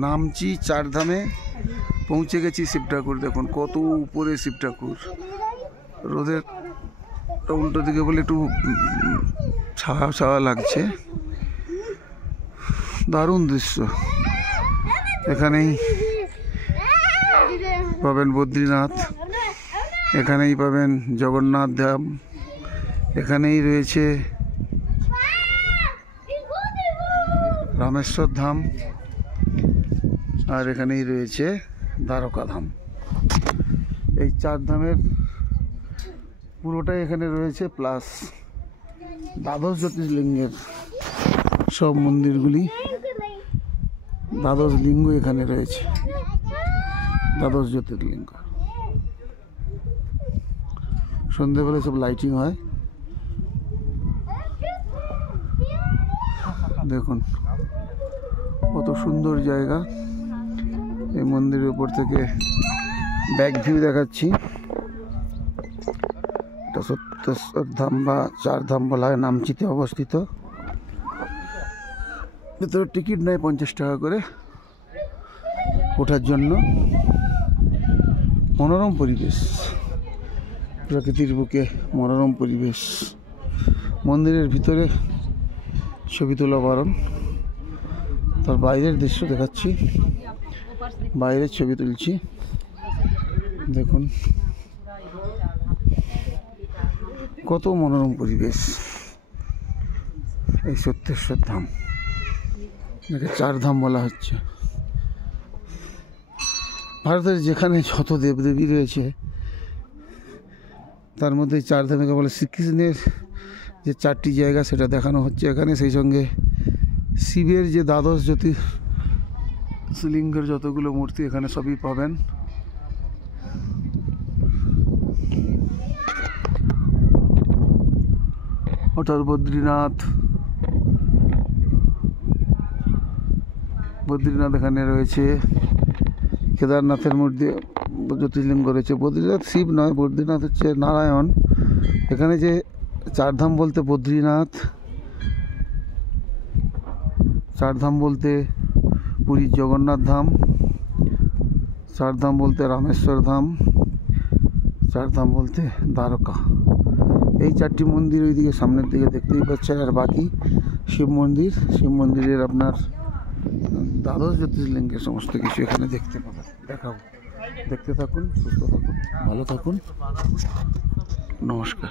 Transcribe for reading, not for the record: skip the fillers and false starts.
নামছি চারধামে, পৌঁছে গেছি। শিব ঠাকুর দেখুন কত উপরে শিব ঠাকুর। রোদের উল্টো দিকে বলে একটু ছায়া ছায়া লাগছে। দারুণ দৃশ্য। এখানেই পাবেন বদ্রীনাথ, এখানেই পাবেন জগন্নাথ ধাম, এখানেই রয়েছে রামেশ্বর ধাম, আর এখানেই রয়েছে দ্বারকা ধাম। এই চার ধামের পুরোটাই এখানে রয়েছে, প্লাস দ্বাদশ জ্যোতির্লিঙ্গের সব মন্দিরগুলি, দ্বাদশ লিঙ্গ এখানে রয়েছে, দ্বাদশ জ্যোতির্লিঙ্গ। সন্ধ্যেবেলায় সব লাইটিং হয়। দেখুন কত সুন্দর জায়গা। এই মন্দিরের উপর থেকে ব্যাক ভিউ দেখাচ্ছি। এটা সত্যেশ্বর ধাম বা চার ধাম বলা হয়, নামচিতে অবস্থিত। ভেতরে টিকিট নেয় 50 টাকা করে ওঠার জন্য। মনোরম পরিবেশ, প্রকৃতির বুকে মনোরম পরিবেশ। মন্দিরের ভিতরে ছবি তোলা বারণ, তার বাইরের দৃশ্য দেখাচ্ছি। বাইরের ছবি তুলছি, দেখুন কত মনোরম পরিবেশ। এই সত্যেশ্বর ধাম, একে চার ধাম বলা হচ্ছে। ভারতের যেখানে যত দেবদেবী রয়েছে তার মধ্যে চার ধামকে বলে শ্রীকৃষ্ণের যে 4টি জায়গা সেটা দেখানো হচ্ছে এখানে। সেই সঙ্গে শিবের যে দ্বাদশ জ্যোতির্লিঙ্গের যতগুলো মূর্তি এখানে সবই পাবেন। অর্থাৎ বদ্রীনাথ এখানে রয়েছে, কেদারনাথের মূর্তি জ্যোতির্লিঙ্গ রয়েছে। বদ্রীনাথ শিব নয়, বদ্রীনাথ হচ্ছে নারায়ণ। এখানে যে চারধাম বলতে বদ্রীনাথ, চারধাম বলতে পুরীর জগন্নাথ ধাম, চারধাম বলতে রামেশ্বর ধাম, চারধাম বলতে দ্বারকা। এই 4টি মন্দির ওইদিকে সামনের দিকে দেখতেই পাচ্ছেন। আর বাকি শিব মন্দিরের আপনার দ্বাদশ জ্যোতির্লিঙ্গের সমস্ত কিছু এখানে দেখতে পাবেন, দেখাবো। দেখতে থাকুন, সুস্থ থাকুন, ভালো থাকুন। নমস্কার।